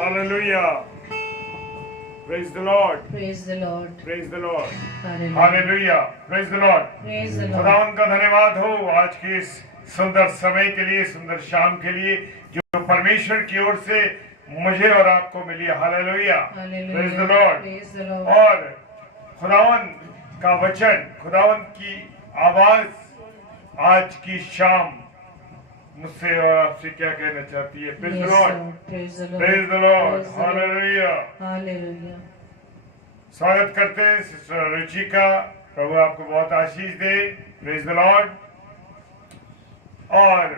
Hallelujah. Praise the Lord. Praise the Lord. Praise the Lord. Hallelujah. Hallelujah. Praise the Lord. Praise the Lord. खुदावंद का धन्यवाद हो आज के इस सुंदर समय के लिए, सुंदर शाम के लिए जो परमेश्वर की ओर से मुझे और आपको मिली। Hallelujah. Praise the Lord. Praise the Lord. और खुदावंद का वचन, खुदावंद की आवाज आज की शाम मुझसे और आपसे क्या कहना चाहती है? Praise the Lord. Praise the Lord. Praise the Lord. Praise the Lord. Hallelujah. Hallelujah. स्वागत करते हैं सिस्टर रुचि का। प्रभु आपको बहुत आशीष दे। Praise the Lord. और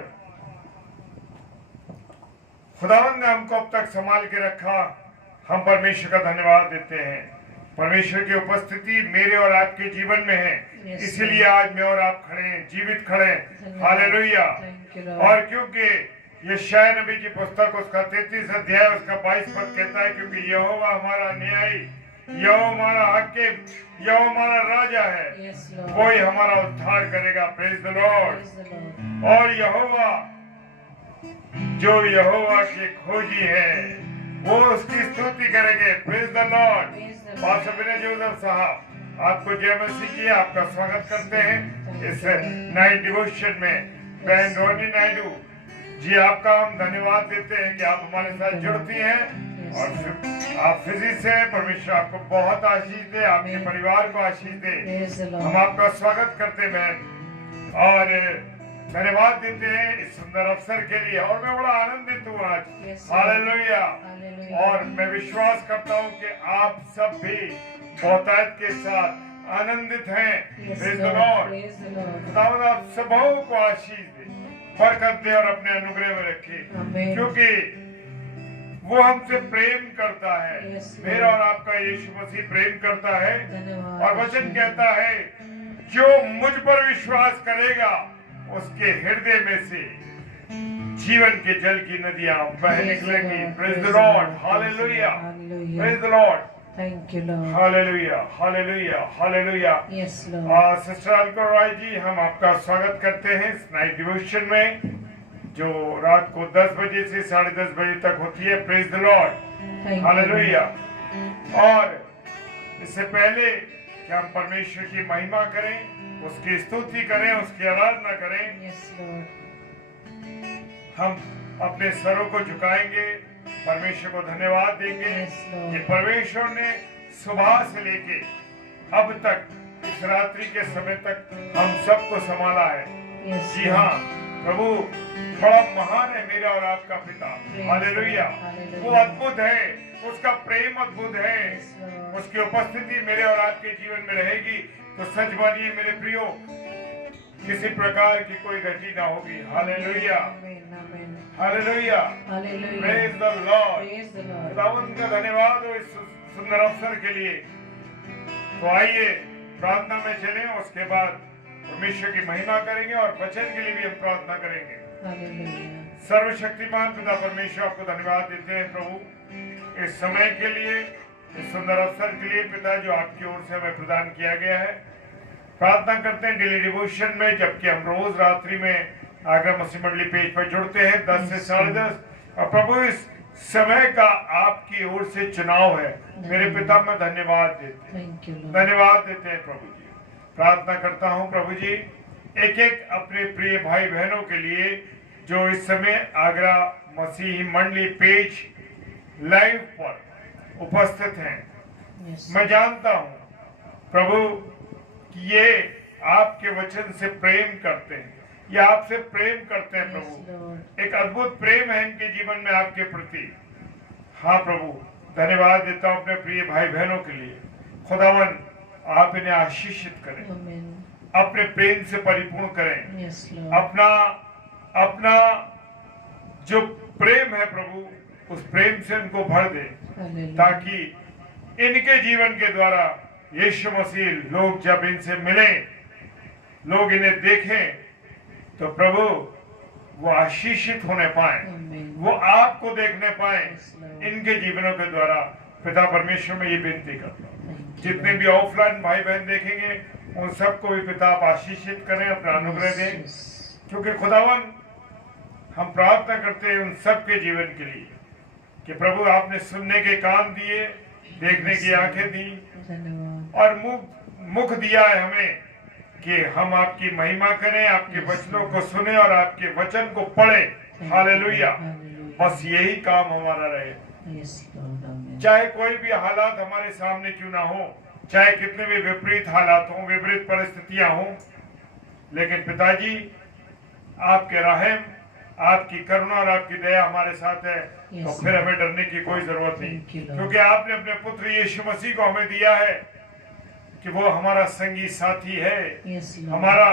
खुदावंद ने हमको अब तक संभाल के रखा, हम परमेश्वर का धन्यवाद देते हैं। परमेश्वर की उपस्थिति मेरे और आपके जीवन में है, इसीलिए आज मैं और आप खड़े हैं, जीवित खड़े हैं। हालेलुया। और क्योंकि यशायाह नबी की पुस्तक उसका 33 अध्याय उसका 22 पद कहता है, क्योंकि यहोवा हमारा न्यायी, यहोवा हमारा हाकिम, यहोवा हमारा राजा है, कोई हमारा उद्धार करेगा। Praise the Lord. और यहोवा जो यहोवा के खोजी है वो उसकी स्तुति करेंगे। Praise the Lord. Pastor Vinay Joseph साहब आपको जय मसीह की आपका स्वागत करते हैं इस नाइट डिवोशन में। बहन रोनी नायडू जी आपका हम धन्यवाद देते हैं कि आप हमारे साथ जुड़ती हैं और आप फिजिक्स से परमेश्वर आपको बहुत आशीष दे, आपके परिवार को आशीष दे। हम आपका स्वागत करते हैं बहन और धन्यवाद देते हैं इस सुंदर अवसर के लिए। और मैं बड़ा आनंदित हूँ आज। हालेलुया। और मैं विश्वास करता हूँ कि आप सब भी बहुतायत के साथ आनंदित हैं। Praise the Lord. खुदावंद आप सबों को आशीष दे, बरकत दे और अपने अनुग्रह में रखे, क्योंकि वो हमसे प्रेम करता है। मेरा और आपका यीशु मसीह प्रेम करता है और वचन कहता है जो मुझ पर विश्वास करेगा उसके हृदय में से जीवन के जल की नदियां बह निकलेंगी। Praise the Lord. Hallelujah. Praise the Lord. Thank you, Lord. Hallelujah. Hallelujah. Hallelujah. Yes, Lord. Sister Alko Roy ji हम आपका स्वागत करते हैं इस नाइट डिवोशन में जो रात को 10 बजे से 10:30 बजे तक होती है। Praise the Lord. हालेलुया। और इससे पहले कि हम परमेश्वर की महिमा करें, उसकी स्तुति करें, उसकी आराधना करें, Yes, Lord. हम अपने स्वरों को झुकाएंगे, परमेश्वर को धन्यवाद देंगे कि परमेश्वर ने सुबह से लेके अब तक इस रात्रि के समय तक हम सबको संभाला है। जी हाँ, प्रभु बड़ा महान है मेरा और आपका पिता। हालेलुया। वो अद्भुत है, उसका प्रेम अद्भुत है, उसकी उपस्थिति मेरे और आपके जीवन में रहेगी तो सच मानिए मेरे प्रियो किसी प्रकार की कोई गति ना होगी। Hallelujah. Hallelujah. Praise the Lord. खुदावंद का धन्यवाद हो इस सुंदर अवसर के लिए। तो आइए प्रार्थना में चलें, उसके बाद परमेश्वर की महिमा करेंगे और वचन के लिए भी हम प्रार्थना करेंगे। सर्वशक्तिमान पिता परमेश्वर आपको धन्यवाद देते हैं प्रभु इस समय के लिए, इस सुंदर अवसर के लिए पिता जो आपकी ओर से हमें प्रदान किया गया है। प्रार्थना करते हैं डेली डिवोशन में, जबकि हम रोज रात्रि में आगरा मसीह मंडली पेज पर जुड़ते हैं 10 से 10:30। और प्रभु इस समय का आपकी ओर से चुनाव है मेरे पिता, मैं धन्यवाद देते हैं, धन्यवाद देते हैं प्रभु जी। प्रार्थना करता हूँ प्रभु जी एक एक अपने प्रिय भाई बहनों के लिए जो इस समय आगरा मसीही मंडली पेज लाइव पर उपस्थित हैं। मैं जानता हूँ प्रभु कि ये आपके वचन से प्रेम करते हैं, ये आपसे प्रेम करते हैं प्रभु। एक अद्भुत प्रेम है इनके जीवन में आपके प्रति। हाँ प्रभु, धन्यवाद देता हूँ अपने प्रिय भाई बहनों के लिए। खुदावन आप इन्हें आशीषित करें, अपने प्रेम से परिपूर्ण करें। अपना अपना जो प्रेम है प्रभु उस प्रेम से इनको भर दे, ताकि इनके जीवन के द्वारा यीशु मसीह लोग जब इनसे मिलें, लोग इन्हें देखें तो प्रभु वो आशीषित होने पाए, वो आपको देखने पाए इनके जीवनों के द्वारा। पिता परमेश्वर में ये विनती करता हूँ जितने भी ऑफलाइन भाई बहन देखेंगे उन सबको भी पिता आप आशीषित करें, अपना अनुग्रह दें, क्योंकि खुदावन हम प्रार्थना करते हैं उन सबके जीवन के लिए कि प्रभु आपने सुनने के कान दिए, देखने की आंखें दी धन्यवाद। और मुख दिया है हमें कि हम आपकी महिमा करें, आपके वचनों को सुने और आपके वचन को पढ़ें। हालेलुया। बस यही काम हमारा रहे। Yes, Lord, amen. चाहे कोई भी हालात हमारे सामने क्यों ना हो, चाहे कितने भी विपरीत हालात हों, विपरीत परिस्थितियां हों, लेकिन पिताजी आपके रहम, आपकी करुणा और आपकी दया हमारे साथ है। Yes, तो फिर हमें डरने की कोई जरूरत नहीं, Thank you, Lord. क्योंकि आपने अपने पुत्र यीशु मसीह को हमें दिया है कि वो हमारा संगी साथी है, Yes, Lord. हमारा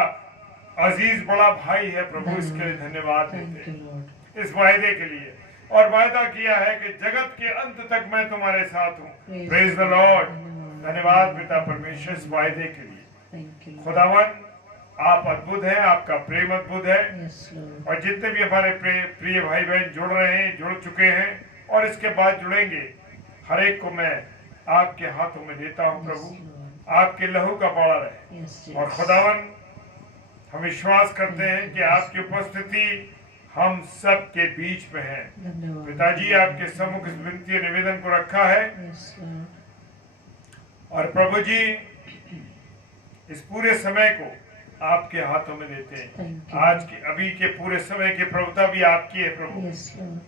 अजीज बड़ा भाई है। प्रभु इसके लिए धन्यवाद Thank देते you, हैं Lord. इस वायदे के लिए, और वायदा किया है कि जगत के अंत तक मैं तुम्हारे साथ हूँ। Praise praise the the Lord. Lord. धन्यवाद पिता परमेश्वर इस वायदे के लिए। Thank you, Lord. खुदावन आप अद्भुत हैं, आपका प्रेम अद्भुत है। Yes, Lord. और जितने भी हमारे प्रिय भाई बहन जुड़ रहे हैं, जुड़ चुके हैं और इसके बाद जुड़ेंगे, हर एक को मैं आपके हाथों में देता हूँ। Yes, प्रभु Lord. आपके लहू का बाड़ा रहे। Yes, और Jesus. खुदावन हम विश्वास करते हैं कि आपकी उपस्थिति हम सब के बीच में है। धन्यवाद। पिताजी आपके सम्मुख इस विनती और निवेदन को रखा है, Yes, Lord. और प्रभु जी इस पूरे समय को आपके हाथों में देते हैं। Thank you. आज के अभी के पूरे समय की प्रभुता भी आपकी है प्रभु। Yes, Lord.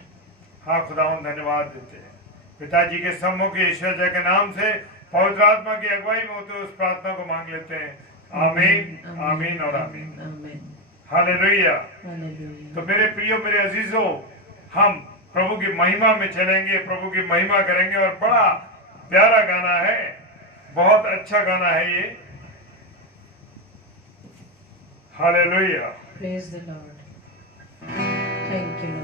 हाँ खुदावन धन्यवाद देते हैं। पिताजी के सम्मुख यीशु जय के नाम से पवित्र आत्मा की अगुवाई में होते हुए उस प्रार्थना को मांग लेते हैं। आमीन, आमीन और आमीन। Amen. हालेलुया। Hallelujah. तो मेरे प्रियो, मेरे अजीजों, हम प्रभु की महिमा में चलेंगे, प्रभु की महिमा करेंगे। और बड़ा प्यारा गाना है, बहुत अच्छा गाना है ये। Hallelujah. Praise the Lord. Thank you, Lord.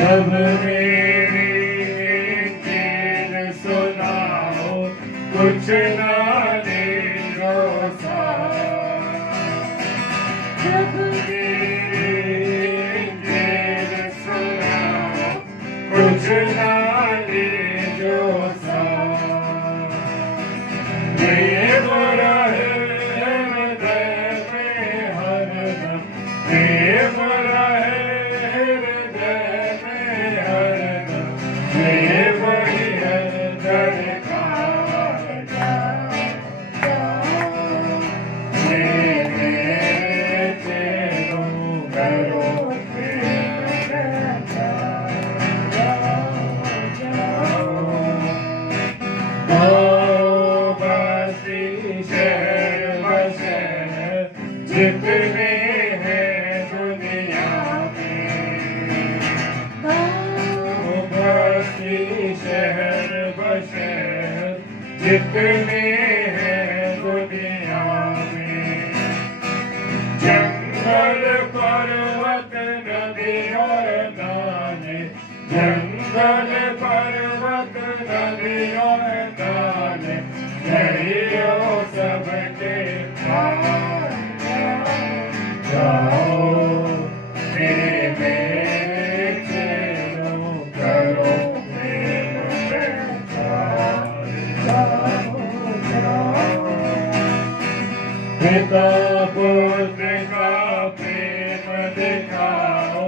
जब मेरी इंजील सुनाओ, कुछ ना लीजियो जब मेरी इंजील सुनाओ, कुछ ना लीजियो प्रेम रहे हृदय में हरदम, प्रेम रहे हृदय में हरदम, प्रेम ही हृदय का मेरे चेलों करो जितने हैं दुनिया में, बस्ती शहर बशहर जितने हैं दुनिया में, जंगल पर्वत नदी और नाले, जंगल पर्वत नदी और नाले, दरियों सबके पार जाओ, मेरे चेलों करो प्रेम प्रचार, जाओ। पिता पुत्र का प्रेम दिखाओ,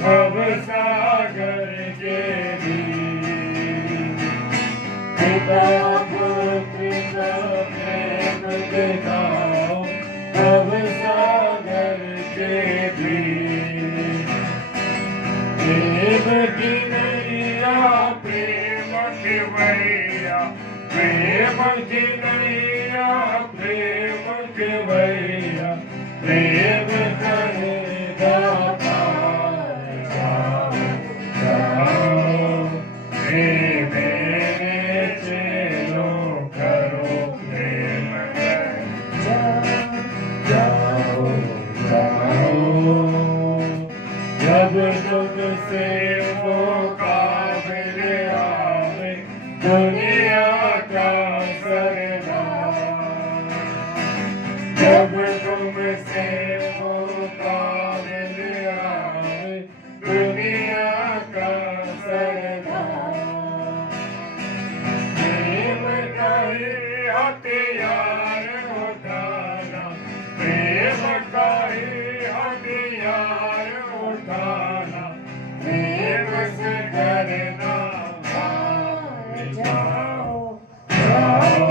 भव सागर के बीच, पिता पुत्र का प्रेम दिखाओ, भव सागर के बीच, प्रेम की नैया, प्रेम की भैया, प्रेम की नैया, प्रेम की भैया, प्रेम करेगा पार, जाओ जाओ, मेरे चेलों करो प्रेम, जाओ जाओ। जब तुम से वो काबिल आवे दुनिया का सरदार। जब तुमसे वो काबिल आवे दुनिया का सरदार। प्रेम का ही हथियार उठाना, प्रेम का ही हथियार उठाना, प्रेम से डरना हार जाओ, जाओ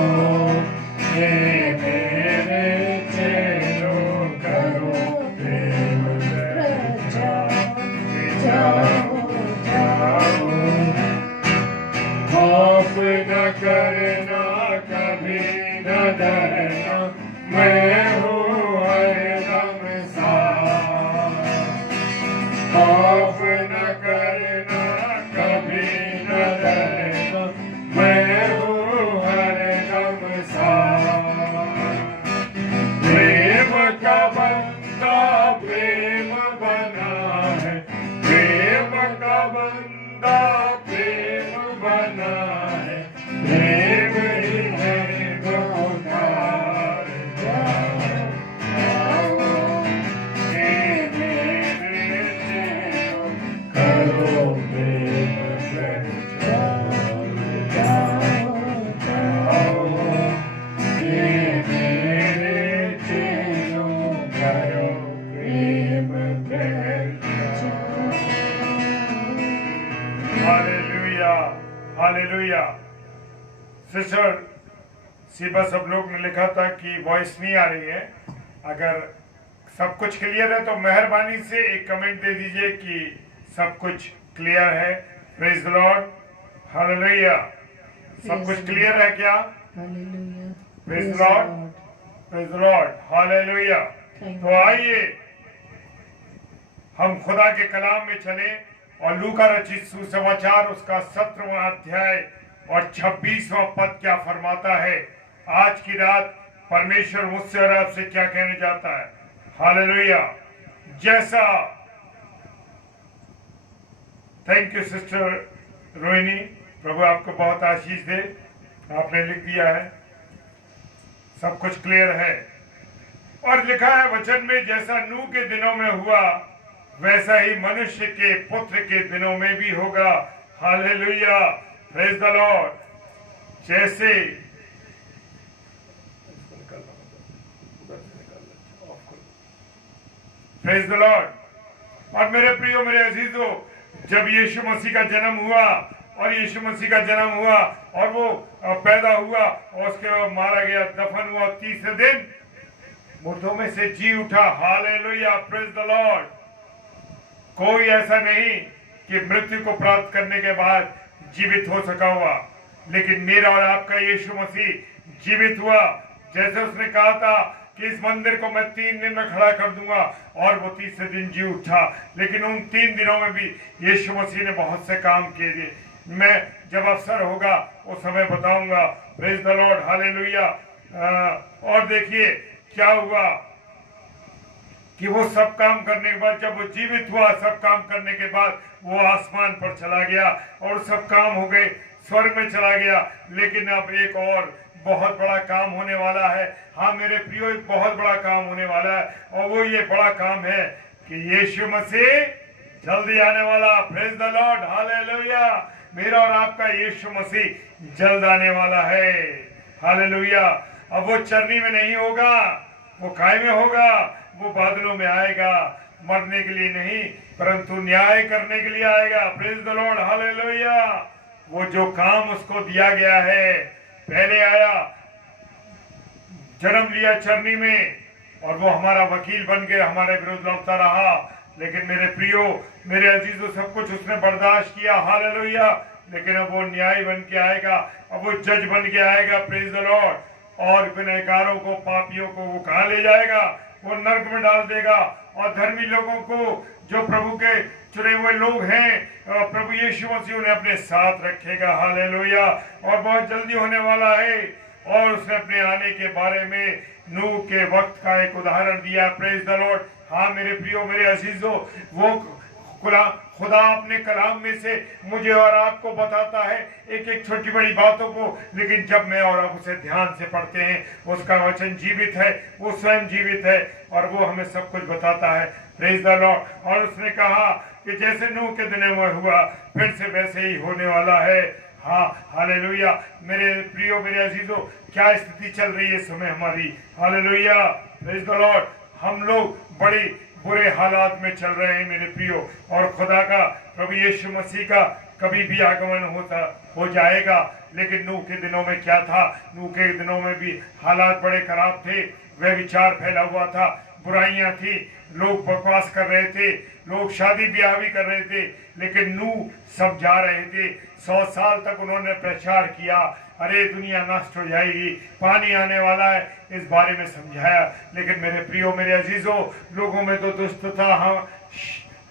ये मेरे चेलों करो प्रेम से जाओ, जाओ खौफ न करना कभी न डरना, मैं हूँ हरदम साथ। खौफ न करना कभी न डरना, मैं हूँ हरदम साथ। प्रेम का बंदा प्रेम बना है, प्रेम का बंदा प्रेम बना है, प्रेम ही है गोदार। जाओ, जाओ ये मेरे चेलों करो प्रेम से जाओ, जाओ, जाओ ये मेरे चेलों करो प्रेम से जाओ। Hallelujah, hallelujah. सिस्टर सीबा सब लोग ने लिखा था कि वॉइस नहीं आ रही है। अगर सब कुछ क्लियर है तो मेहरबानी से एक कमेंट दे दीजिए कि सब कुछ क्लियर है। Praise the Lord, hallelujah. सब कुछ क्लियर है क्या? Hallelujah. Praise the Lord, praise the Lord, hallelujah. Thank तो आइए हम खुदा के कलाम में चले और लूका रचित सुसमाचार उसका 17वां अध्याय और 26वां पद क्या फरमाता है। आज की रात परमेश्वर मुझसे और आपसे क्या कहने जाता है। हालेलुया। जैसा, थैंक यू सिस्टर रोहिणी, प्रभु आपको बहुत आशीष दे। आपने लिख दिया है, सब कुछ क्लियर है। और लिखा है वचन में, जैसा नूह के दिनों में हुआ वैसा ही मनुष्य के पुत्र के दिनों में भी होगा। Hallelujah, praise the Lord. जैसे प्रेज द लॉर्ड। और मेरे प्रियो, मेरे अजीजों, जब यीशु मसीह का जन्म हुआ और यीशु मसीह का जन्म हुआ और वो पैदा हुआ और उसके बाद मारा गया, दफन हुआ, तीसरे दिन मुर्दों में से जी उठा। Hallelujah, praise the Lord. कोई ऐसा नहीं कि मृत्यु को प्राप्त करने के बाद जीवित हो सका हुआ, लेकिन मेरा और आपका यीशु मसीह जीवित हुआ। जैसे उसने कहा था कि इस मंदिर को मैं 3 दिन में खड़ा कर दूंगा, और वो तीसरे दिन जी उठा। लेकिन उन 3 दिनों में भी यीशु मसीह ने बहुत से काम किए थे। मैं जब अवसर होगा उस समय बताऊंगा। Praise the Lord, hallelujah. और देखिए क्या हुआ कि वो सब काम करने के बाद, जब वो जीवित हुआ, सब काम करने के बाद वो आसमान पर चला गया और सब काम हो गए, स्वर्ग में चला गया। लेकिन अब एक और बहुत बड़ा काम होने वाला है। हाँ मेरे प्रियो, एक बहुत बड़ा काम होने वाला है, और वो ये बड़ा काम है कि यीशु मसीह जल्दी आने वाला। Praise the Lord, hallelujah. मेरा और आपका यीशु मसीह जल्द आने वाला है। हालेलुया। अब वो चरनी में नहीं होगा, वो काय में होगा, वो बादलों में आएगा। मरने के लिए नहीं, परंतु न्याय करने के लिए आएगा। Praise the Lord, hallelujah. वो जो काम उसको दिया गया है, पहले आया, जन्म लिया चरनी में, और वो हमारा वकील बन के हमारे विरुद्ध लड़ता रहा। लेकिन मेरे प्रियो, मेरे अजीजों, सब कुछ उसने बर्दाश्त किया। हालेलुया। लेकिन अब वो न्याय बन के आएगा, अब वो जज बन के आएगा। Praise the Lord. और गुनहगारों को, पापियों को वो कहाँ ले जाएगा? वो नर्क में डाल देगा। और धर्मी लोगों को, जो प्रभु के चुने हुए लोग हैं, प्रभु यीशु मसीह उन्हें अपने साथ रखेगा। हालेलुया। और बहुत जल्दी होने वाला है। और उसने अपने आने के बारे में नूह के वक्त का एक उदाहरण दिया। Praise the Lord. हाँ मेरे प्रियो, मेरे अजीजों, वो खुदा अपने कलाम में से मुझे और आपको बताता है एक एक छोटी बड़ी बातों को, लेकिन जब मैं और आप उसे ध्यान से पढ़ते हैं, उसका वचन जीवित है, वो स्वयं जीवित है और वो हमें सब कुछ बताता है। Praise the Lord. और उसने कहा कि जैसे नूह के दिनों में हुआ फिर से वैसे ही होने वाला है। हाँ, हालेलुया। मेरे प्रियो, मेरे अजीजों, क्या स्थिति चल रही है इस समय हमारी? Hallelujah, praise the Lord. हम लोग बड़े बुरे हालात में चल रहे हैं मेरे प्रियो, और खुदा का, प्रभु यीशु मसीह का कभी भी आगमन हो जाएगा। लेकिन नूह के दिनों में क्या था? नूह के दिनों में भी हालात बड़े खराब थे। वह विचार फैला हुआ था, बुराइयां थी, लोग बकवास कर रहे थे, लोग शादी ब्याह भी कर रहे थे, लेकिन नूह सब जा रहे थे। 100 साल तक उन्होंने प्रचार किया, अरे दुनिया नष्ट हो जाएगी, पानी आने वाला है, इस बारे में समझाया। लेकिन मेरे प्रियो, मेरे अजीजों, लोगों में तो दुष्टता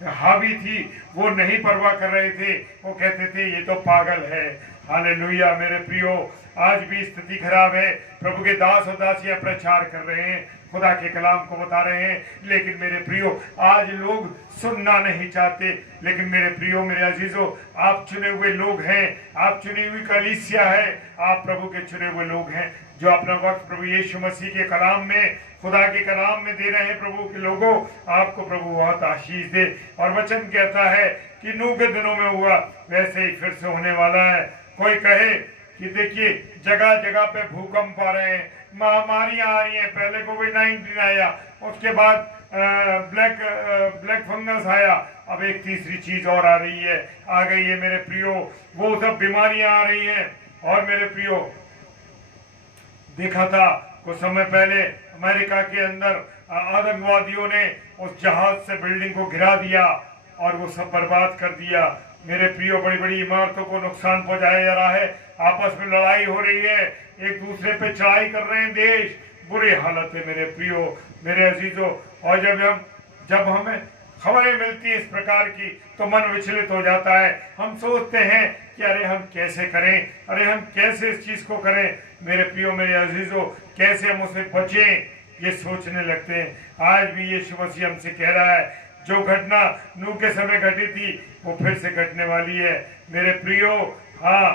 हावी थी, वो नहीं परवाह कर रहे थे, वो कहते थे ये तो पागल है। हालेलुया। मेरे प्रियो, आज भी स्थिति खराब है। प्रभु के दास और दासियां प्रचार कर रहे हैं, खुदा के कलाम को बता रहे हैं, लेकिन मेरे प्रियो आज लोग सुनना नहीं चाहते। लेकिन मेरे प्रियो, मेरे अजीजों, आप चुने हुए लोग हैं, आप चुनी हुई कलीसिया है, आप प्रभु के चुने हुए लोग हैं जो अपना वक्त प्रभु यीशु मसीह के कलाम में, खुदा के कलाम में दे रहे हैं। प्रभु के लोगों, आपको प्रभु बहुत आशीष दे। और वचन कहता है कि नूह के दिनों में हुआ वैसे ही फिर से होने वाला है। कोई कहे कि देखिए जगह जगह पे भूकंप आ रहे हैं, महामारियां आ रही हैं, पहले कोविड-19 आया, उसके बाद ब्लैक फंगस आया, अब एक तीसरी चीज और आ रही है, आ गई है मेरे प्रियो, वो सब बीमारियां आ रही हैं। और मेरे प्रियो, देखा था कुछ समय पहले अमेरिका के अंदर आतंकवादियों ने उस जहाज से बिल्डिंग को गिरा दिया और वो सब बर्बाद कर दिया। मेरे प्रियो, बड़ी बड़ी इमारतों को नुकसान पहुंचाया जा रहा है, आपस में लड़ाई हो रही है, एक दूसरे पे चढ़ाई कर रहे हैं देश, बुरी हालत है मेरे प्रियो, मेरे अजीजों। और जब हमें खबरें मिलती है इस प्रकार की तो मन विचलित हो जाता है। हम सोचते हैं कि अरे हम कैसे करें, अरे हम कैसे इस चीज को करें। मेरे प्रियो, मेरे अजीजों, कैसे हम उससे बचें, ये सोचने लगते हैं। आज भी यीशु मसीह हमसे कह रहा है, जो घटना नूह के समय घटी थी वो फिर से घटने वाली है मेरे प्रियो। हाँ,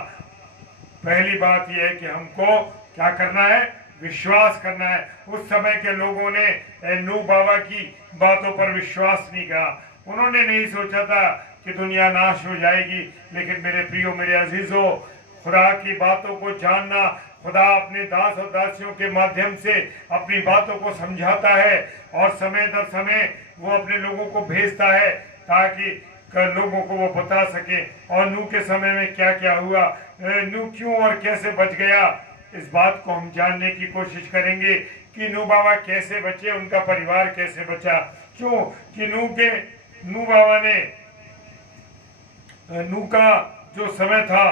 पहली बात यह है कि हमको क्या करना है? विश्वास करना है। उस समय के लोगों ने नूह बाबा की बातों पर विश्वास नहीं किया, उन्होंने नहीं सोचा था कि दुनिया नाश हो जाएगी। लेकिन मेरे प्रियो, मेरे अजीजों, खुदा की बातों को जानना, खुदा अपने दास और दासियों के माध्यम से अपनी बातों को समझाता है और समय दर समय वो अपने लोगों को भेजता है ताकि लोगों को वो बता सके। और नूह के समय में क्या क्या हुआ, नूह क्यों और कैसे बच गया, इस बात को हम जानने की कोशिश करेंगे कि नूह बाबा कैसे बचे, उनका परिवार कैसे बचा। क्यों कि नूह बाबा ने, नूह का जो समय था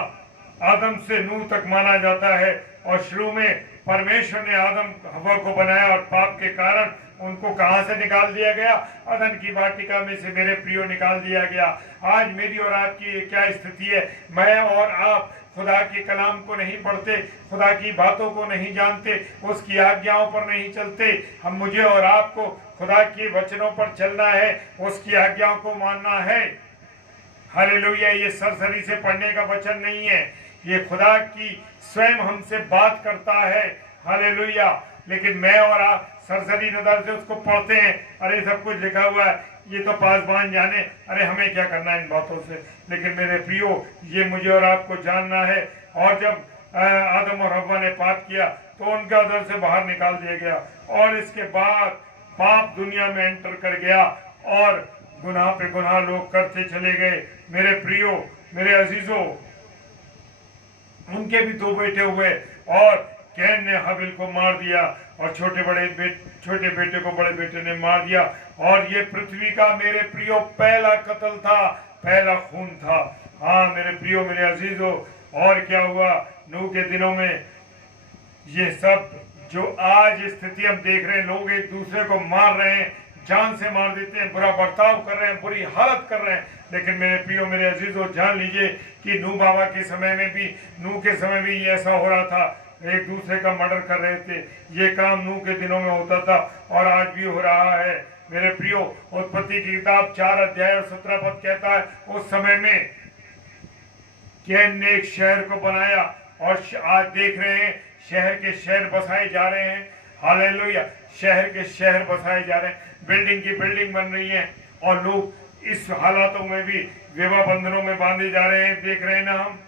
आदम से नूह तक माना जाता है, और शुरू में परमेश्वर ने आदम हवा को बनाया और पाप के कारण उनको कहां से निकाल दिया गया? अदन की वाटिका में से मेरे प्रियो निकाल दिया गया। आज मेरी और आपकी क्या स्थिति है? मैं और आप खुदा के कलाम को नहीं पढ़ते, खुदा की बातों को नहीं जानते, उसकी आज्ञाओं पर नहीं चलते। हम, मुझे और आपको खुदा के वचनों पर चलना है, उसकी आज्ञाओं को मानना है। हालेलुया। ये सरसरी से पढ़ने का वचन नहीं है, ये खुदा की स्वयं हमसे बात करता है। हालेलुया। लेकिन मैं और आप सरसरी नजर से उसको पढ़ते हैं, अरे सब कुछ लिखा हुआ है, ये तो पासबान जाने, अरे हमें क्या करना है इन बातों से। लेकिन मेरे प्रियो, ये मुझे और आपको जानना है। और जब आदम और हव्वा ने पाप किया तो उनका उधर से बाहर निकाल दिया गया, और इसके बाद पाप दुनिया में एंटर कर गया और गुनाह पे गुनाह लोग करते चले गए। मेरे प्रियो, मेरे अजीजों, उनके भी 2 बेटे हुए और कैन ने हाबिल को मार दिया और छोटे बेटे को बड़े बेटे ने मार दिया। और ये पृथ्वी का मेरे प्रियो पहला कत्ल था, पहला खून था। हाँ मेरे प्रियो, मेरे अजीजों, और क्या हुआ नूह के दिनों में? ये सब जो आज स्थिति हम देख रहे हैं, लोग एक दूसरे को मार रहे हैं, जान से मार देते हैं, बुरा बर्ताव कर रहे हैं, बुरी हालत कर रहे हैं। लेकिन मेरे प्रियो, मेरे अजीजों, जान लीजिए कि नूह बाबा के समय में भी, नूह के समय में भी ऐसा हो रहा था, एक दूसरे का मर्डर कर रहे थे। ये काम नूह के दिनों में होता था और आज भी हो रहा है मेरे प्रियो, उत्पत्ति की किताब 4 अध्याय और 17 पद कहता है, उस समय में कैन ने एक शहर को बनाया और आज देख रहे हैं शहर के शहर बसाए जा रहे हैं। हालेलुया, शहर के शहर बसाए जा रहे हैं, बिल्डिंग की बिल्डिंग बन रही है और लोग इस हालातों में भी विवाह बंधनों में बांधे जा रहे हैं। देख रहे हैं ना हम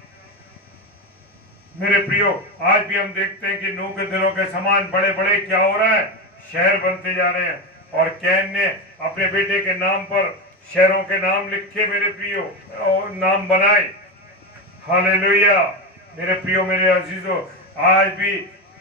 मेरे प्रियो, आज भी हम देखते हैं कि नूह के दिनों के समान बड़े बड़े क्या हो रहा है, शहर बनते जा रहे हैं। और कैन ने अपने बेटे के नाम पर शहरों के नाम लिखे मेरे प्रियो, और नाम बनाए। हालेलुया मेरे प्रियो, मेरे अजीजों, आज भी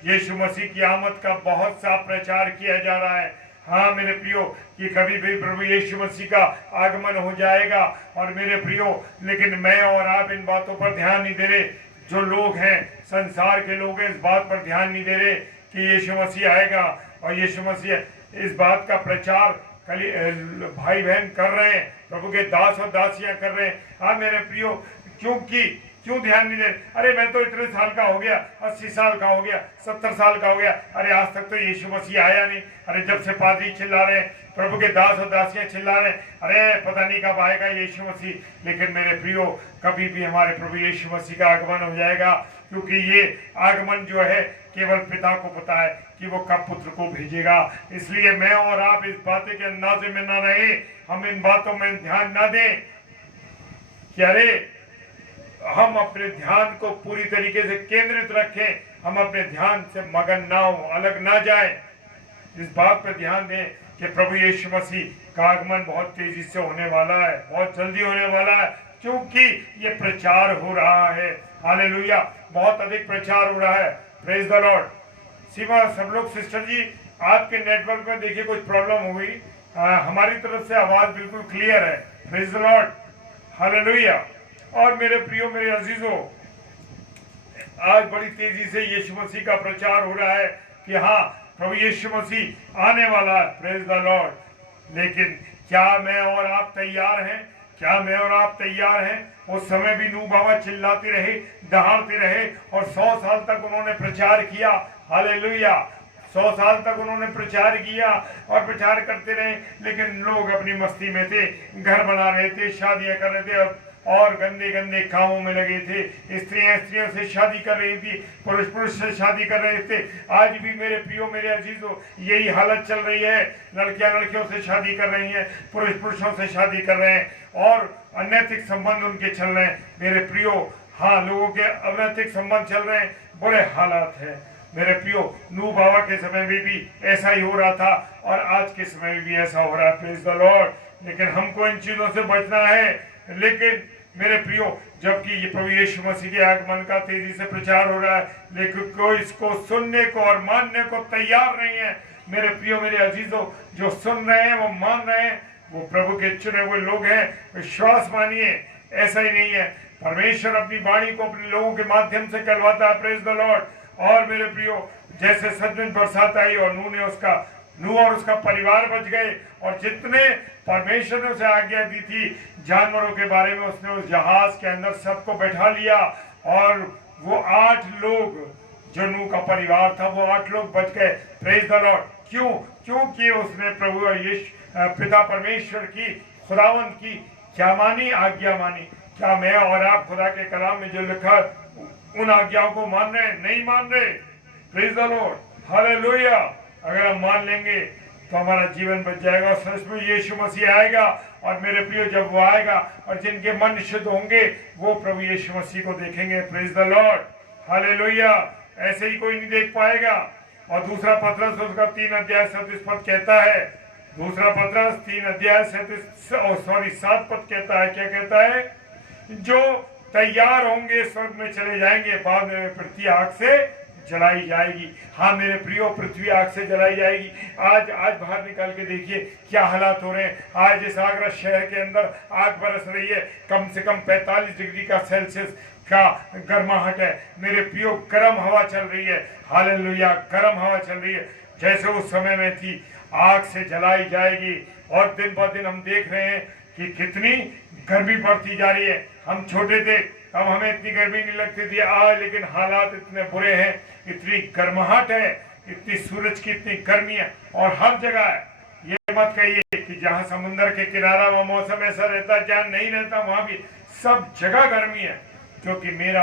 यीशु मसीह की आमद का बहुत सा प्रचार किया जा रहा है। हाँ मेरे प्रियो, कि कभी भी प्रभु यीशु मसीह का आगमन हो जाएगा। और मेरे प्रियो, लेकिन मैं और आप इन बातों पर ध्यान नहीं दे रहे। जो लोग हैं, संसार के लोग हैं, इस बात पर ध्यान नहीं दे रहे कि यीशु मसीह आएगा। और यीशु मसीह इस बात का प्रचार भाई बहन कर रहे हैं, प्रभु के दास और दासियां कर रहे हैं। हाँ मेरे प्रियो, क्यों ध्यान नहीं दे? अरे मैं तो इतने साल का हो गया, 80 साल का हो गया, 70 साल का हो गया, अरे आज तक तो यीशु मसीह आया नहीं। अरे जब से पादरी चिल्ला रहे हैं, प्रभु के दास और दासियां चिल्ला रहे हैं, अरे पता नहीं कब आएगा यीशु मसीह। लेकिन मेरे प्रियो, कभी भी हमारे प्रभु यीशु मसीह का आगमन हो जाएगा, क्योंकि ये आगमन जो है केवल पिता को पता है कि वो कब पुत्र को भेजेगा। इसलिए मैं और आप इस बातें के अंदाजे में न रहे, हम इन बातों में ध्यान न दें कि अरे हम अपने ध्यान को पूरी तरीके से केंद्रित रखें, हम अपने ध्यान से मगन ना हो, अलग ना जाए। इस बात पर ध्यान दें कि प्रभु यीशु मसीह का आगमन बहुत तेजी से होने वाला है, बहुत जल्दी होने वाला है, क्योंकि ये प्रचार हो रहा है। हालेलुया, बहुत अधिक प्रचार हो रहा है। Praise the Lord. सीमा सब लोग, सिस्टर जी आपके नेटवर्क में देखिए कुछ प्रॉब्लम हो गई, हमारी तरफ से आवाज बिल्कुल क्लियर है। Praise the Lord, hallelujah. और मेरे प्रियो, मेरे अजीजों, आज बड़ी तेजी से यीशु मसीह का प्रचार हो रहा है कि हाँ प्रभु यीशु मसीह आने वाला है। Praise the Lord. लेकिन क्या मैं और आप तैयार हैं? क्या मैं और आप तैयार हैं? उस समय भी नूह बाबा चिल्लाते रहे, दहाड़ते रहे और 100 साल तक उन्होंने प्रचार किया। हालेलुया, 100 साल तक उन्होंने प्रचार किया और प्रचार करते रहे। लेकिन लोग अपनी मस्ती में थे, घर बना रहे थे, शादियां कर रहे थे और गंदे गंदे कामों में लगे थे। स्त्रियों से शादी कर रही थी, पुरुष से शादी कर रहे थे। आज भी मेरे प्रियो, मेरे अजीजों, यही हालत चल रही है। लड़कियां से शादी कर रही हैं, पुरुषों से शादी कर रहे हैं और अनैतिक संबंध उनके चल रहे हैं। मेरे प्रियो, हाँ लोगों के अनैतिक संबंध चल रहे हैं, बुरे हालात है। मेरे प्रियो, नूह बाबा के समय में भी ऐसा ही हो रहा था और आज के समय में भी ऐसा हो रहा है। Praise the Lord. लेकिन हमको इन चीजों से बचना है। लेकिन मेरे प्रियो, जबकि ये प्रभु यीशु मसीह के आगमन का तेजी से प्रचार हो रहा है, लेकिन कोई इसको सुनने को और मानने को तैयार नहीं है। मेरे प्रियो, मेरे अजीजों, जो सुन रहे हैं, वो मान रहे हैं, वो प्रभु के चुने हुए लोग हैं। विश्वास मानिए, ऐसा ही नहीं है। परमेश्वर अपनी वाणी को अपने लोगों के माध्यम से कहलवाता है। Praise the Lord. और मेरे प्रियो, जैसे सचमुच बरसात आई और नूह और उसका परिवार बच गए, और जितने परमेश्वर ने उसे आज्ञा दी थी जानवरों के बारे में, उसने उस जहाज के अंदर सबको बैठा लिया और वो 8 लोग, जो नूह का परिवार था, वो 8 लोग बच गए। Praise the Lord. क्योंकि उसने प्रभु यीशु पिता परमेश्वर की, खुदावंद की क्या मानी? आज्ञा मानी। क्या मैं और आप खुदा के कलाम में जो लिखा उन आज्ञाओं को मान रहे? नहीं मान रहे। Praise the Lord, hallelujah. अगर हम मान लेंगे तो हमारा जीवन बच जाएगा। सचमुच यीशु मसीह आएगा और मेरे प्रियो, जब वो आएगा और जिनके मन शुद्ध होंगे वो प्रभु यीशु मसीह को देखेंगे। Praise the Lord, hallelujah. ऐसे ही कोई नहीं देख पाएगा। और दूसरा पत्रस उसका 3 अध्याय 37 पद कहता है, दूसरा पत्रस 3 अध्याय 7 पद कहता है, क्या कहता है? जो तैयार होंगे स्वर्ग में चले जाएंगे, बाद में पृथ्वी आग से जलाई जाएगी। हाँ मेरे प्रियो, पृथ्वी आग से जलाई जाएगी। आज बाहर निकाल के देखिए क्या हालात हो रहे हैं। आज इस आगरा शहर के अंदर आग बरस रही है। कम से कम 45 डिग्री का सेल्सियस का गर्माहट है। मेरे प्रियो, गर्म हवा चल रही है। हालेलुया, गर्म हवा चल रही है, जैसे उस समय में थी। आग से जलाई जाएगी। और दिन ब दिन हम देख रहे हैं कि कितनी गर्मी बढ़ती जा रही है। हम छोटे थे तब हमें इतनी गर्मी नहीं लगती थी, आज लेकिन हालात इतने बुरे हैं, इतनी गर्माहट है, इतनी सूरज की इतनी गर्मी है और हर जगह है। ये मत कहिए जहाँ समुन्द्र के किनारा वहाँ मौसम ऐसा रहता है, जहाँ नहीं रहता वहाँ भी सब जगह गर्मी है, क्योंकि मेरा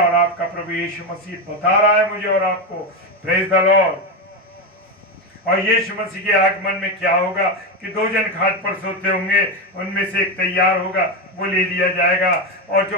और आपका प्रभु यीशु मसीह बता रहा है मुझे और आपको। Praise the Lord. और यीशु मसीह के आगमन में क्या होगा कि दो जन खाट पर सोते होंगे, उनमें से एक तैयार होगा, वो ले लिया जाएगा, और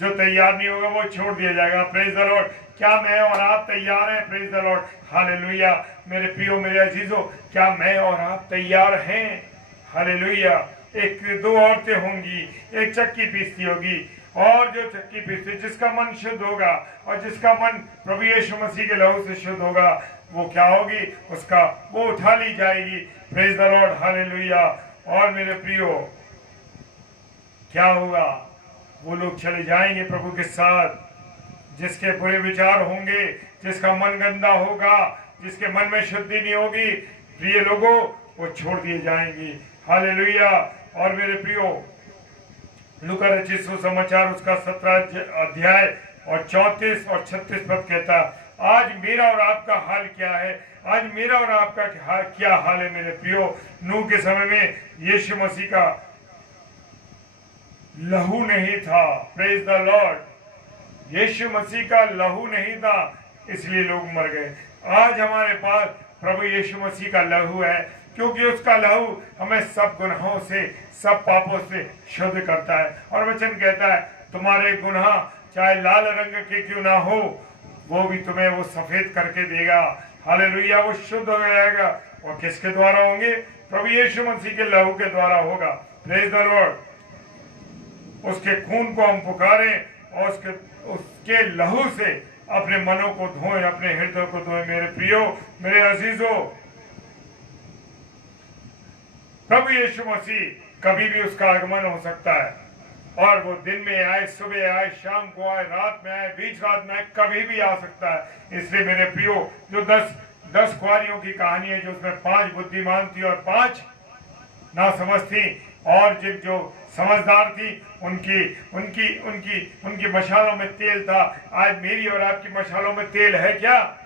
जो तैयार नहीं होगा वो छोड़ दिया जाएगा। Praise the Lord. क्या मैं और आप तैयार हैं? Praise the Lord. हालेलुया। मेरे प्रियो, मेरे अजीजों, क्या मैं और आप तैयार हैं? हालेलुया। एक दो औरतें होंगी, एक चक्की पीसती होगी, और जो चक्की पीसती, जिसका मन शुद्ध होगा और जिसका मन प्रभु यीशु मसीह के लहू से शुद्ध होगा, वो क्या होगी? वो उठा ली जाएगी। Praise the Lord. हालेलुया। और मेरे प्रियो, क्या होगा? वो लोग चले जाएंगे प्रभु के साथ। जिसके बुरे विचार होंगे, जिसका मन गंदा होगा, जिसके मन में शुद्धि नहीं होगी, प्रिय लोगों, वो छोड़ दिए जाएंगे। हालेलुया। और मेरे प्रियो, लूका रचित सुसमाचार उसका 17 अध्याय और 34 और 36 पद कहता, आज मेरा और आपका हाल क्या है? आज मेरा और आपका क्या हाल है मेरे प्रियो? नूह के समय में यीशु मसीह का लहू नहीं था। Praise the Lord. Yeshu Masih का लहू नहीं था, इसलिए लोग मर गए। आज हमारे पास प्रभु यीशु मसीह का लहू है, क्योंकि उसका लहू हमें सब गुनाहों से, सब पापों से शुद्ध करता है। और वचन कहता है, तुम्हारे गुनाह चाहे लाल रंग के क्यों ना हो, वो भी तुम्हें वो सफेद करके देगा। हालेलुया। वो शुद्ध हो जाएगा। और किसके द्वारा होंगे? प्रभु यीशु मसीह के लहू के द्वारा होगा। Praise the Lord. उसके खून को हम पुकारें और उसके लहू से अपने मनों को धोएं, अपने हृदय को धोएं। मेरे प्रियो, मेरे अजीजों, प्रभु यीशु मसीह कभी भी उसका आगमन हो सकता है, और वो दिन में आए, सुबह आए, शाम को आए, रात में आए, बीच रात में आए, कभी भी आ सकता है। इसलिए मेरे प्रियो, जो 10 कुआरियों की कहानी है, जो उसमें 5 बुद्धिमान थी और 5 नासमझ थी, और जो समझदार थी, उनकी मशालों में तेल था। आज मेरी और आपकी मशालों में तेल है क्या?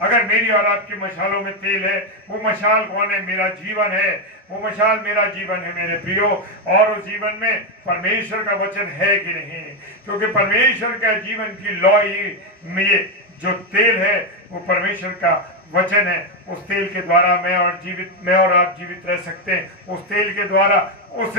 अगर मेरी और आपकी मशालों में तेल है, वो मशाल कौन है? मेरा जीवन है। वो मशाल मेरा जीवन है मेरे प्रियो। और उस जीवन में परमेश्वर का वचन है कि नहीं? क्योंकि परमेश्वर का जीवन की लौ ही में जो तेल है, वो परमेश्वर का वचन है। उस तेल के द्वारा मैं और आप जीवित रह सकते हैं। उस तेल के द्वारा उस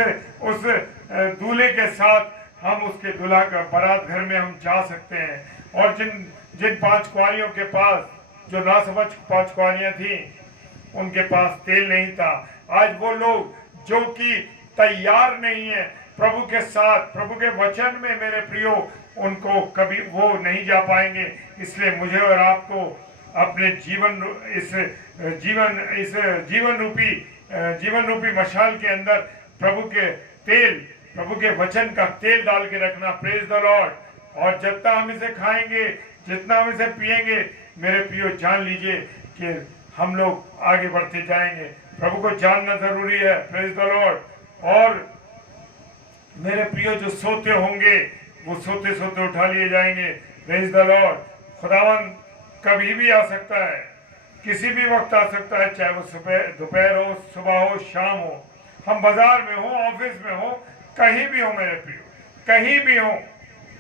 दूल्हे के साथ हम उसके दूल्हा का बारात घर में हम जा सकते हैं। और जिन 5 कुआरियों के पास, जो नासमझ 5 कुआरियां थी, उनके पास तेल नहीं था। आज वो लोग जो कि तैयार नहीं है प्रभु के साथ, प्रभु के वचन में, मेरे प्रियो, उनको कभी वो नहीं जा पाएंगे। इसलिए मुझे और आपको अपने जीवन रूपी मशाल के अंदर प्रभु के वचन का तेल डाल के रखना। Praise the Lord. और जितना हम इसे खाएंगे, जितना हम इसे पिएंगे, मेरे प्रियो, जान लीजिए कि हम लोग आगे बढ़ते जाएंगे। प्रभु को जानना जरूरी है। Praise the Lord. और मेरे प्रियो, जो सोते होंगे, वो सोते सोते उठा लिए जाएंगे। Praise the Lord. खुदावन कभी भी आ सकता है, किसी भी वक्त आ सकता है, चाहे वो दोपहर हो, सुबह हो, शाम हो, हम बाजार में हो, ऑफिस में हो, कहीं भी हो मेरे प्रियो, कहीं भी हो।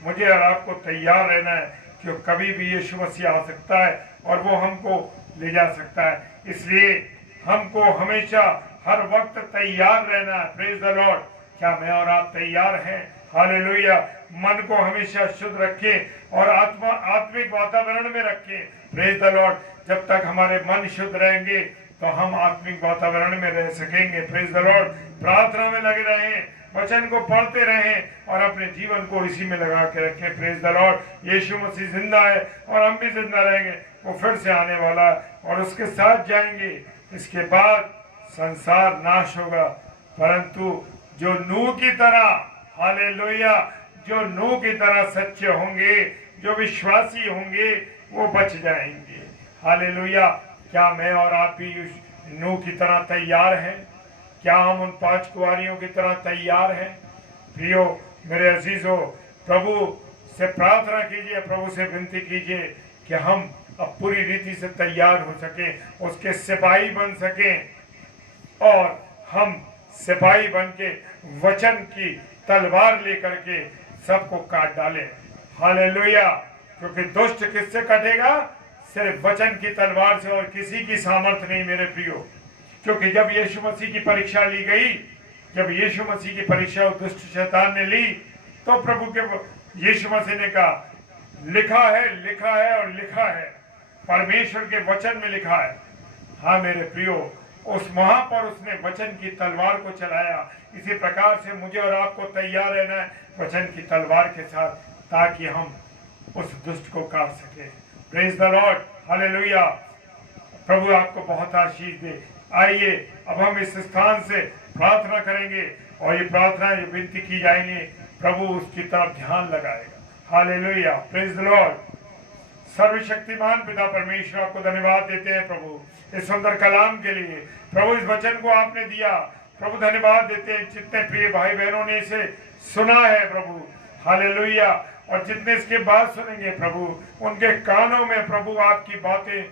मुझे और आपको तैयार रहना है, क्योंकि कभी भी यीशु मसीह आ सकता है और वो हमको ले जा सकता है। इसलिए हमको हमेशा हर वक्त तैयार रहना है। Praise the Lord. क्या मैं और आप तैयार हैं? हालेलुया। मन को हमेशा शुद्ध रखें और आत्मिक वातावरण में रखें। Praise the Lord. जब तक हमारे मन शुद्ध रहेंगे तो हम आत्मिक वातावरण में रह सकेंगे। Praise the Lord. प्रार्थना में लगे रहें, वचन को पढ़ते रहें और अपने जीवन को इसी में लगा के रखें। Praise the Lord. Yeshu Masih जिंदा है और हम भी जिंदा रहेंगे। वो फिर से आने वाला है और उसके साथ जाएंगे। इसके बाद संसार नाश होगा, परंतु जो नूह की तरह, हालेलुया, जो नूह की तरह सच्चे होंगे, जो विश्वासी होंगे, वो बच जाएंगे। हालेलुया। क्या मैं और आप भी नूह की तरह तैयार हैं? क्या हम उन 5 कुआरियों की तरह तैयार हैं? प्रियो, मेरे अजीजों, प्रभु से प्रार्थना कीजिए, प्रभु से विनती कीजिए कि हम अब पूरी रीति से तैयार हो सकें, उसके सिपाही बन सकें और हम सिपाही बन के वचन की तलवार लेकर के सबको काट डाले। हालेलुया। क्योंकि दुष्ट किससे कटेगा? सिर्फ वचन की तलवार से, और किसी की सामर्थ नहीं मेरे प्रियो। क्योंकि जब यीशु मसीह की परीक्षा ली गई, जब यीशु मसीह की परीक्षा दुष्ट शैतान ने ली, तो प्रभु के यीशु मसीह ने कहा, लिखा है, लिखा है और लिखा है, परमेश्वर के वचन में लिखा है। हाँ मेरे प्रियो, उस वहां पर उसने वचन की तलवार को चलाया। इसी प्रकार से मुझे और आपको तैयार रहना है वचन की तलवार के साथ, ताकि हम उस दुष्ट को काट सके। Praise the Lord, hallelujah. प्रभु आपको बहुत आशीष दे। आइए अब हम इस स्थान से प्रार्थना करेंगे, और ये प्रार्थना ये विनती की जाएंगी, प्रभु उसकी तरफ ध्यान लगाएगा। Hallelujah, praise the Lord. सर्वशक्तिमान पिता परमेश्वर, आपको धन्यवाद देते हैं प्रभु इस सुंदर कलाम के लिए। प्रभु इस वचन को आपने दिया, प्रभु धन्यवाद देते हैं। जितने प्रिय भाई बहनों ने इसे सुना है प्रभु, हालेलुया, और जितने इसके बाद सुनेंगे प्रभु, उनके कानों में प्रभु आपकी बातें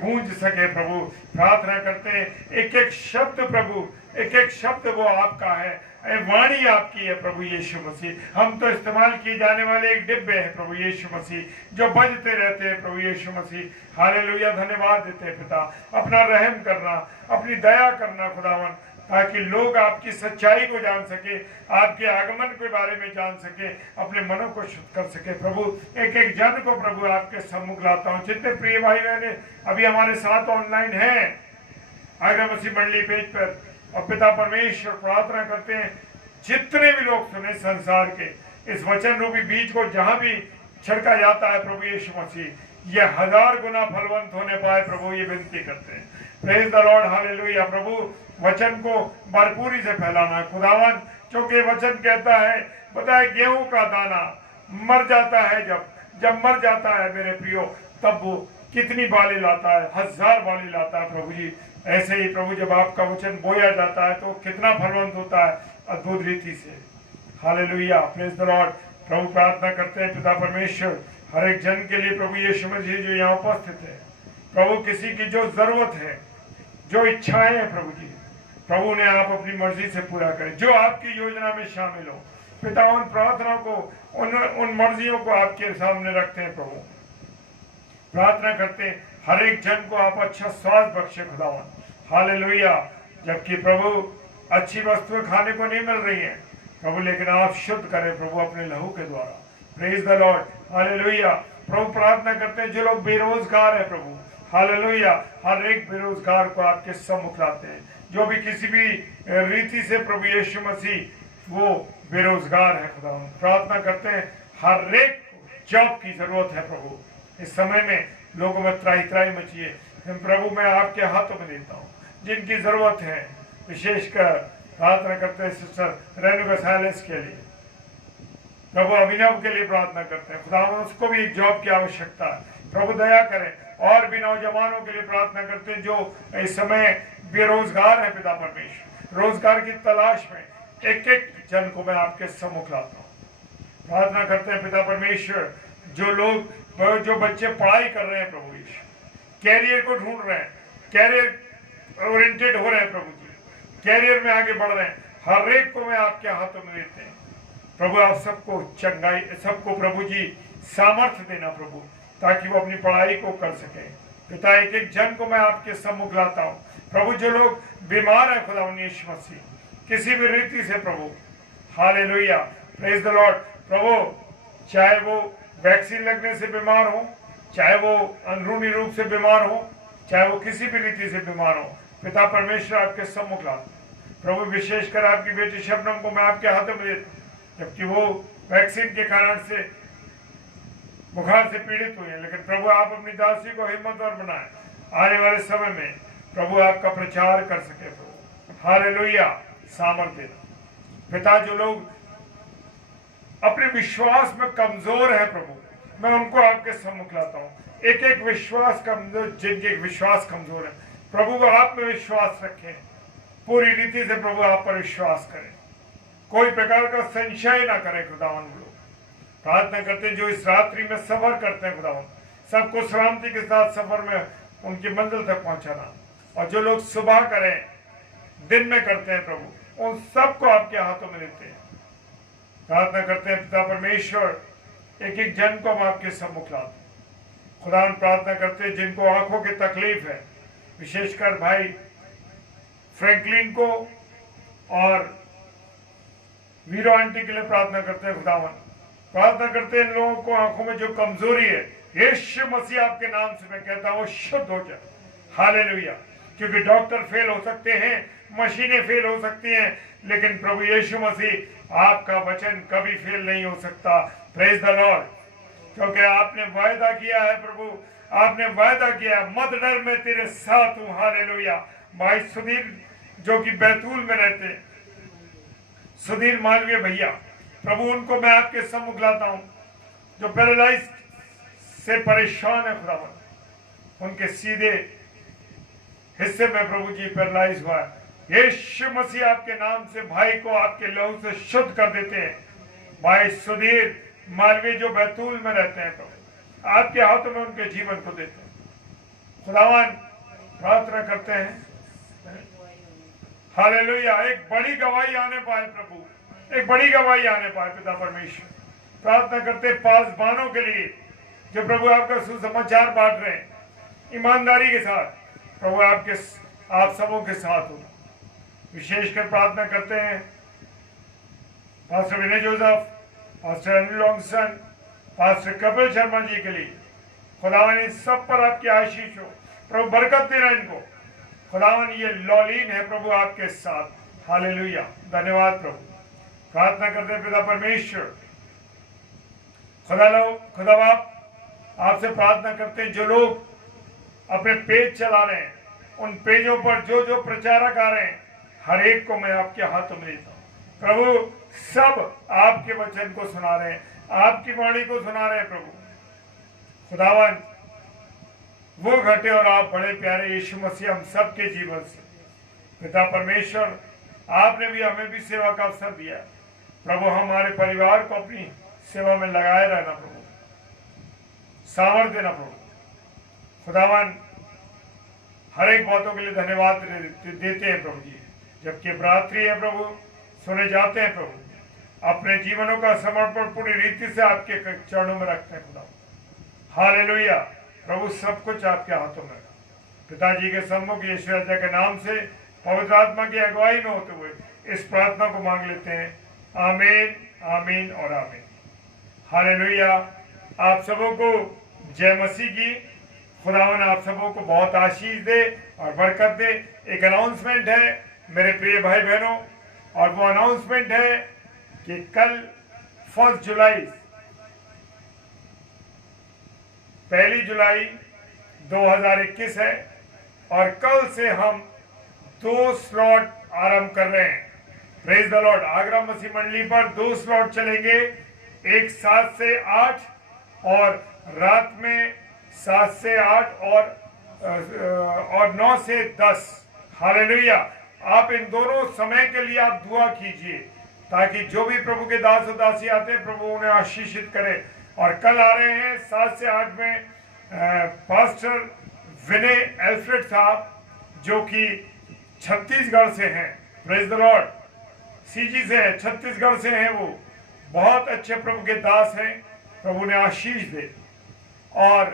गूंज सके। प्रभु प्रार्थना करते हैं, एक एक शब्द प्रभु, एक एक शब्द वो आपका है, वाणी आपकी है प्रभु यीशु मसीह। हम तो इस्तेमाल किए जाने वाले एक डिब्बे हैं प्रभु यीशु मसीह, जो बजते रहते हैं प्रभु यीशु मसीह। हालेलुया, धन्यवाद देते हैं पिता। अपना रहम करना, अपनी दया करना खुदावन, ताकि लोग आपकी सच्चाई को जान सके, आपके आगमन के बारे में जान सके, अपने मनों को शुद्ध कर सके। प्रभु एक एक जन को प्रभु आपके सम्मुख लाता हूँ। जितने प्रिय भाई बहने अभी हमारे साथ ऑनलाइन हैं आगरा मसीह मंडली पेज पर, और पिता परमेश्वर प्रार्थना करते हैं जितने भी लोग सुने संसार के इस वचन रूपी बीज को जहां भी छिड़का जाता है प्रभु यीशु मसीह, ये 1000 गुना फलवंत होने पाए प्रभु, ये विनती करते हैं। Praise the Lord, hallelujah. प्रभु वचन को भरपूरी से फैलाना खुदावन, क्योंकि वचन कहता है, बताए गेहूं का दाना मर जाता है, जब मर जाता है मेरे प्रियो, तब वो कितनी बाली लाता है? 1000 बाली लाता है प्रभु जी। ऐसे ही प्रभु जब आपका वचन बोया जाता है तो कितना फलवंत होता है, अद्भुत रीति से। Hallelujah, praise the Lord. प्रभु प्रार्थना करते हैं पिता परमेश्वर हर एक जन के लिए प्रभु यीशु मसीह जो यहाँ उपस्थित है, प्रभु किसी की जो जरूरत है, जो इच्छाएं हैं प्रभु जी, प्रभु ने आप अपनी मर्जी से पूरा करें। जो आपकी योजना में शामिल हो पिता, उन प्रार्थनाओं को, उन मर्जियों को आपके सामने रखते हैं प्रभु। प्रार्थना करते हैं हर एक जन को आप अच्छा स्वास्थ्य बख्शे खुदावन। हालेलुया। जबकि प्रभु अच्छी वस्तुएं खाने को नहीं मिल रही हैं प्रभु, लेकिन आप शुद्ध करें प्रभु अपने लहू के द्वारा। Praise the Lord, hallelujah. प्रभु प्रार्थना करते हैं जो लोग बेरोजगार है प्रभु, हालेलुया, हर एक बेरोजगार को आपके सम्मुख लाते हैं, जो भी किसी भी रीति से प्रभु यीशु मसीह वो बेरोजगार है खुदा। प्रार्थना करते हैं हर एक जॉब की जरूरत है प्रभु। इस समय में लोगों में त्राही त्राही मची है प्रभु, मैं आपके हाथों में देता हूँ जिनकी जरूरत है। विशेषकर प्रार्थना करते हैं सिस्टर रेणु गसालेस के लिए, प्रभु अभिनव के लिए प्रार्थना करते हैं खुदा, उसको भी एक जॉब की आवश्यकता है प्रभु, दया करें। और भी नौजवानों के लिए प्रार्थना करते हैं जो इस समय बेरोजगार है पिता परमेश्वर, रोजगार की तलाश में एक एक जन को मैं आपके सम्मुख लाता हूँ। प्रार्थना करते हैं पिता परमेश्वर जो लोग, जो बच्चे पढ़ाई कर रहे हैं प्रभु यीशु, कैरियर को ढूंढ रहे हैं, कैरियर ओरिएंटेड हो रहे हैं प्रभु जी, कैरियर में आगे बढ़ रहे हैं, हर एक को मैं आपके हाथों में देते हैं प्रभु। आप सबको चंगाई, सबको प्रभु जी सामर्थ्य देना प्रभु, ताकि वो अपनी पढ़ाई को कर सके। पिता एक एक जन को मैं आपके सम्मुख लाता हूँ प्रभु, जो लोग बीमार है खुदा यीशु मसीह किसी भी रीति से प्रभु, हालेलुया, प्रेज द लॉर्ड। प्रभु चाहे वो वैक्सीन लगने से बीमार हो, चाहे वो अंदरूनी रूप से बीमार हो, चाहे वो किसी भी रीति से बीमार हो, पिता परमेश्वर आपके सम्मुख लाता हूं प्रभु। विशेषकर आपकी बेटी शबनम को मैं आपके हाथों में देता हूं, जबकि वो वैक्सीन के कारण से बुखार से पीड़ित हुई है, लेकिन प्रभु आप अपनी दासी को हिम्मत और बनाए, आने वाले समय में प्रभु आपका प्रचार कर सके प्रभु, हालेलुया, सामर्थ्य देना पिता। जो लोग अपने विश्वास में कमजोर है प्रभु, मैं उनको आपके सम्मुख लाता हूँ। एक एक विश्वास कमजोर, जिनके विश्वास कमजोर है प्रभु, वो आप में विश्वास रखें, पूरी रीति से प्रभु आप पर विश्वास करें, कोई प्रकार का संशय ना करें खुदावन। लोग प्रार्थना करते हैं जो इस रात्रि में सफर करते हैं खुदावन, सबको सलामती के साथ सफर में उनकी मंजिल तक पहुंचाना। और जो लोग सुबह करें, दिन में करते हैं प्रभु, उन सबको आपके हाथों में लेते हैं। प्रार्थना करते हैं पिता परमेश्वर, एक एक जन को हम आपके सम्मुख लाते हैं। खुदा हम प्रार्थना करते हैं जिनको आंखों की तकलीफ है, विशेषकर भाई फ्रैंकलिन को और वीरो आंटी के लिए प्रार्थना करते हैं। खुदावन प्रार्थना करते हैं इन लोगों को आंखों में जो कमजोरी है, यीशु मसीह आपके नाम से मैं कहता हूँ वो शुद्ध हो जाए। हालेलुया। क्योंकि डॉक्टर फेल हो सकते हैं, मशीनें फेल हो सकती हैं, लेकिन प्रभु यीशु मसीह आपका वचन कभी फेल नहीं हो सकता। Praise the Lord. क्योंकि आपने वायदा किया है प्रभु, आपने वायदा किया, मत डर मैं तेरे साथ हूँ। हालेलुया। भाई सुधीर जो कि बैतूल में रहते हैं, सुधीर मालवीय भैया, प्रभु उनको मैं आपके सम्मुख लाता हूँ, जो पैरालाइज से परेशान है। खुदावन उनके सीधे हिस्से में प्रभु जी पैरालाइज हुआ है। यीशु मसीह आपके नाम से भाई को आपके लहू से शुद्ध कर देते हैं। भाई सुधीर मालवीय जो बैतूल में रहते हैं, प्रभु आपके हाथों में उनके जीवन को देते हैं। खुदावन प्रार्थना करते हैं, हालेलुया, एक बड़ी गवाही आने पाए प्रभु, एक बड़ी गवाही आने पाए पिता परमेश्वर। प्रार्थना करते पासबानों के लिए जो प्रभु आपका सुसमाचार बांट रहे हैं ईमानदारी के साथ, प्रभु आप सबों के साथ हो। विशेषकर प्रार्थना करते हैं pastor Vinay Joseph, pastor Anil Longson, pastor Kapil Sharma ji के लिए। खुदावन इन सब पर आपकी आशीष हो प्रभु, बरकत देना इनको। खुदावन ये लॉलीन है प्रभु आपके साथ। हालेलुया, धन्यवाद प्रभु। प्रार्थना करते हैं पिता परमेश्वर, खुदा बाप आपसे प्रार्थना करते हैं जो लोग अपने पेज चला रहे हैं, उन पेजों पर जो जो प्रचारक आ रहे हैं, हर एक को मैं आपके हाथों में देता हूँ प्रभु। सब आपके वचन को सुना रहे हैं, आपकी वाणी को सुना रहे हैं प्रभु। खुदावन वो घटे और आप बड़े प्यारे यीशु मसीह हम सबके जीवन से। पिता परमेश्वर आपने भी हमें भी सेवा का अवसर दिया प्रभु, हमारे परिवार को अपनी सेवा में लगाए रहना प्रभु, सामर्थ्य देना प्रभु। खुदावन हर एक बातों के लिए धन्यवाद देते हैं प्रभु जी। जबकि रात्रि है प्रभु, सोने जाते हैं प्रभु, अपने जीवनों का समर्पण पूरी रीति से आपके चरणों में रखते हैं खुदा। हालेलुया प्रभु, सब कुछ आपके हाथों में। पिताजी के सम्मुख यीशु राजा के नाम से पवित्र आत्मा की अगुवाई में होते हुए इस प्रार्थना को मांग लेते हैं। आमीन, आमीन और आमीन। हालेलुया। आप सबों को जय मसीह की। खुदावन आप सबों को बहुत आशीष दे और बरकत दे। एक अनाउंसमेंट है मेरे प्रिय भाई बहनों, और वो अनाउंसमेंट है कि कल 1 जुलाई 2021 है और कल से हम 2 स्लॉट आरंभ कर रहे हैं। Praise the Lord. आगरा मसीह मंडली पर 2 स्लॉट चलेंगे, एक 7 से 8 और रात में 7 से 8 और 9 से 10। हालेलुया। आप इन दोनों समय के लिए आप दुआ कीजिए ताकि जो भी प्रभु के दास और दासी आते हैं प्रभु उन्हें आशीषित करे। और कल आ रहे हैं 7 से 8 में पास्टर विनय एल्फ्रेड साहब जो कि छत्तीसगढ़ से हैं। Praise the Lord. सीजी से है, छत्तीसगढ़ से हैं। वो बहुत अच्छे प्रभु के दास हैं, प्रभु ने आशीष दे। और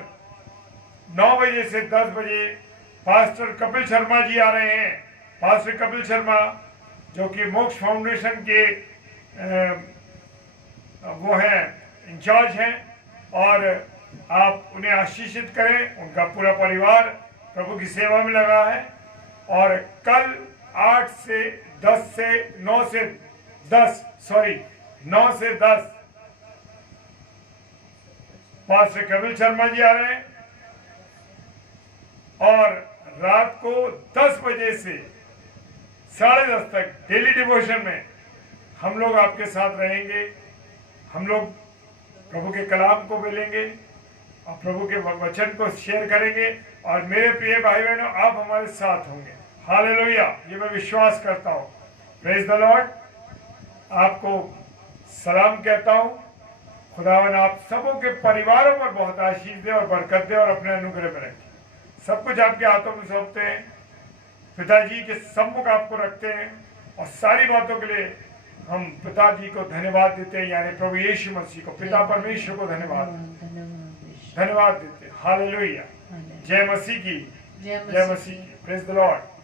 9 बजे से 10 बजे पास्टर कपिल शर्मा जी आ रहे हैं। पास्टर कपिल शर्मा जो कि मोक्ष फाउंडेशन के वो हैं, इंचार्ज हैं, और आप उन्हें आशीषित करें। उनका पूरा परिवार प्रभु की सेवा में लगा है। और कल 9 से 10 पास्टर कपिल शर्मा जी आ रहे हैं। और रात को 10 बजे से 10:30 तक डेली डिवोशन में हम लोग आपके साथ रहेंगे। हम लोग प्रभु के कलाम को मिलेंगे और प्रभु के वचन को शेयर करेंगे। और मेरे प्रिय भाई बहनों, आप हमारे साथ होंगे। हालेलुया, ये मैं विश्वास करता हूँ। Praise the Lord. आपको सलाम कहता हूँ। खुदावन आप सबों के परिवारों पर बहुत आशीष दे और बरकत दे और अपने अनुग्रह में रखे। सब कुछ आपके हाथों में सौंपते हैं, पिताजी के सम्मुख आपको रखते हैं और सारी बातों के लिए हम पिताजी को धन्यवाद देते हैं, यानी प्रभु यीशु मसीह को, पिता परमेश्वर को धन्यवाद धन्यवाद। धन्यवाद देते हैं। हालेलुया। हालेलुया। जय मसीह की, जय जय मसीह की। Praise the Lord.